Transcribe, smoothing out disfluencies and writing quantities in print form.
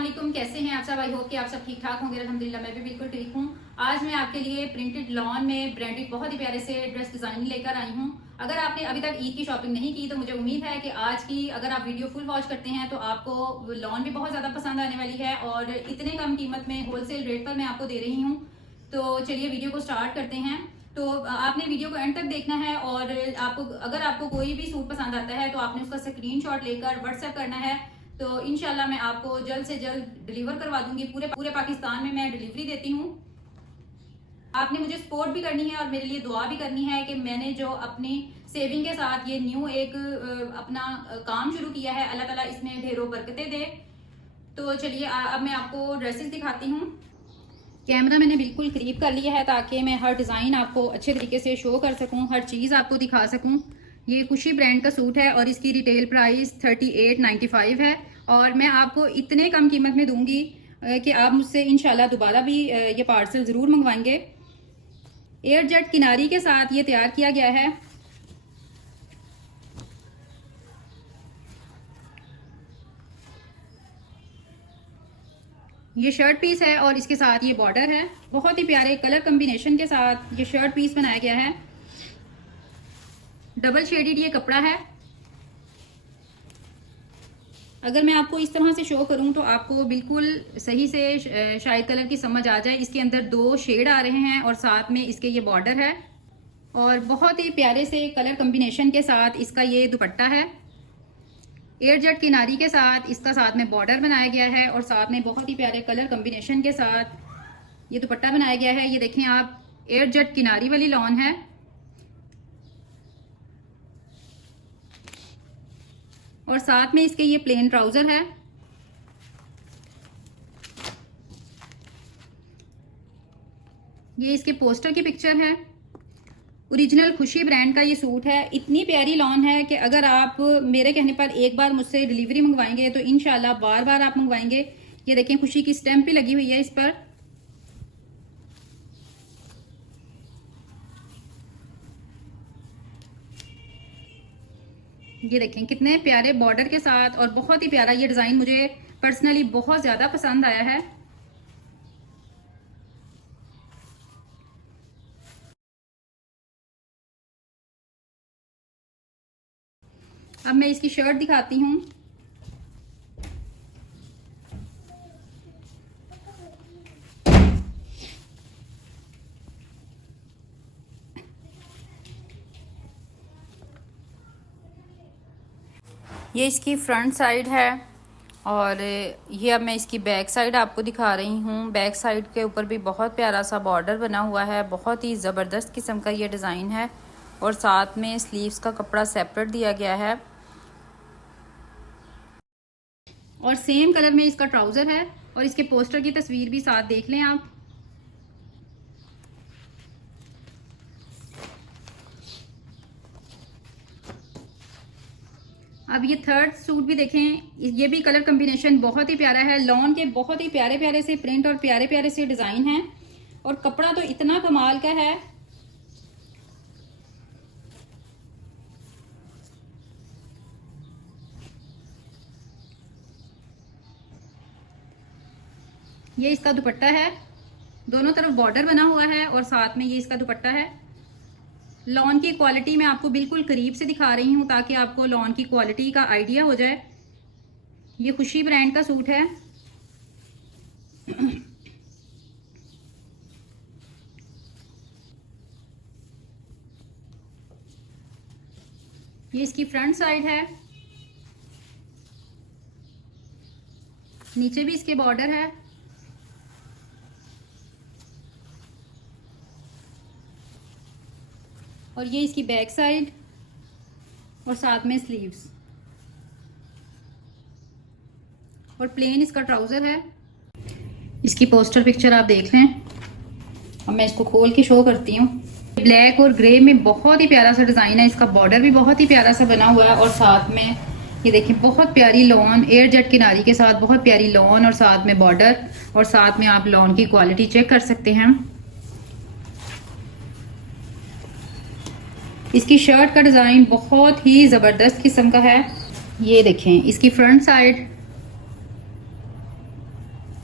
अस्सलाम वालेकुम, कैसे हैं आप सब। आई होप कि आप सब ठीक ठाक होंगे। अल्हम्दुलिल्लाह मैं भी बिल्कुल ठीक हूँ। आज मैं आपके लिए प्रिंटेड लॉन में ब्रांडेड बहुत ही प्यारे से ड्रेस डिजाइन लेकर आई हूँ। अगर आपने अभी तक ईद की शॉपिंग नहीं की तो मुझे उम्मीद है कि आज की अगर आप वीडियो फुल वॉच करते हैं तो आपको लॉन भी बहुत ज़्यादा पसंद आने वाली है और इतने कम कीमत में होलसेल रेट पर मैं आपको दे रही हूँ। तो चलिए वीडियो को स्टार्ट करते हैं। तो आपने वीडियो को एंड तक देखना है और अगर आपको कोई भी सूट पसंद आता है तो आपने उसका स्क्रीनशॉट लेकर व्हाट्सएप करना है। तो इंशाल्लाह मैं आपको जल्द से जल्द डिलीवर करवा दूंगी। पूरे पाकिस्तान में मैं डिलीवरी देती हूँ। आपने मुझे सपोर्ट भी करनी है और मेरे लिए दुआ भी करनी है कि मैंने जो अपनी सेविंग के साथ ये न्यू एक अपना काम शुरू किया है, अल्लाह ताला इसमें ढेरों बरकतें दे। तो चलिए अब मैं आपको ड्रेसेस दिखाती हूँ। कैमरा मैंने बिल्कुल करीब कर लिया है ताकि मैं हर डिज़ाइन आपको अच्छे तरीके से शो कर सकूं, हर चीज़ आपको दिखा सकूं। ये खुशी ब्रांड का सूट है और इसकी रिटेल प्राइस 38.95 है और मैं आपको इतने कम कीमत में दूंगी कि आप मुझसे इंशाल्लाह दोबारा भी ये पार्सल ज़रूर मंगवाएंगे। एयर जेट किनारी के साथ ये तैयार किया गया है। ये शर्ट पीस है और इसके साथ ये बॉर्डर है। बहुत ही प्यारे कलर कॉम्बिनेशन के साथ ये शर्ट पीस बनाया गया है। डबल शेडेड ये कपड़ा है। अगर मैं आपको इस तरह से शो करूं तो आपको बिल्कुल सही से शायद कलर की समझ आ जाए। इसके अंदर 2 शेड आ रहे हैं और साथ में इसके ये बॉर्डर है और बहुत ही प्यारे से कलर कॉम्बिनेशन के साथ इसका ये दुपट्टा है। एयर जेट किनारी के साथ इसका साथ में बॉर्डर बनाया गया है और साथ में बहुत ही प्यारे कलर कॉम्बिनेशन के साथ ये दुपट्टा बनाया गया है। ये देखें आप, एयर जेट किनारी वाली लॉन है और साथ में इसके ये प्लेन ट्राउजर है। ये इसके पोस्टर की पिक्चर है। ओरिजिनल खुशी ब्रांड का ये सूट है। इतनी प्यारी लॉन है कि अगर आप मेरे कहने पर एक बार मुझसे डिलीवरी मंगवाएंगे तो इंशाल्लाह बार बार आप मंगवाएंगे। ये देखें, खुशी की स्टैंप भी लगी हुई है इस पर। ये देखें कितने प्यारे बॉर्डर के साथ और बहुत ही प्यारा ये डिजाइन मुझे पर्सनली बहुत ज्यादा पसंद आया है। अब मैं इसकी शर्ट दिखाती हूँ। ये इसकी फ्रंट साइड है और ये अब मैं इसकी बैक साइड आपको दिखा रही हूँ। बैक साइड के ऊपर भी बहुत प्यारा सा बॉर्डर बना हुआ है। बहुत ही ज़बरदस्त किस्म का ये डिज़ाइन है और साथ में स्लीव्स का कपड़ा सेपरेट दिया गया है और सेम कलर में इसका ट्राउजर है और इसके पोस्टर की तस्वीर भी साथ देख लें आप। अब ये थर्ड सूट भी देखें। ये भी कलर कॉम्बिनेशन बहुत ही प्यारा है। लॉन के बहुत ही प्यारे प्यारे से प्रिंट और प्यारे प्यारे से डिजाइन हैं और कपड़ा तो इतना कमाल का है। ये इसका दुपट्टा है। दोनों तरफ बॉर्डर बना हुआ है और साथ में ये इसका दुपट्टा है। लॉन की क्वालिटी मैं आपको बिल्कुल करीब से दिखा रही हूँ ताकि आपको लॉन की क्वालिटी का आइडिया हो जाए। ये खुशी ब्रांड का सूट है। ये इसकी फ्रंट साइड है। नीचे भी इसके बॉर्डर है और ये इसकी बैक साइड और साथ में स्लीव्स और प्लेन इसका ट्राउजर है। इसकी पोस्टर पिक्चर आप देख लें। अब मैं इसको खोल के शो करती हूँ। ब्लैक और ग्रे में बहुत ही प्यारा सा डिजाइन है। इसका बॉर्डर भी बहुत ही प्यारा सा बना हुआ है और साथ में ये देखिए बहुत प्यारी लॉन, एयर जेट किनारी के साथ बहुत प्यारी लॉन और साथ में बॉर्डर और साथ में आप लॉन की क्वालिटी चेक कर सकते हैं। इसकी शर्ट का डिजाइन बहुत ही जबरदस्त किस्म का है। ये देखें इसकी फ्रंट साइड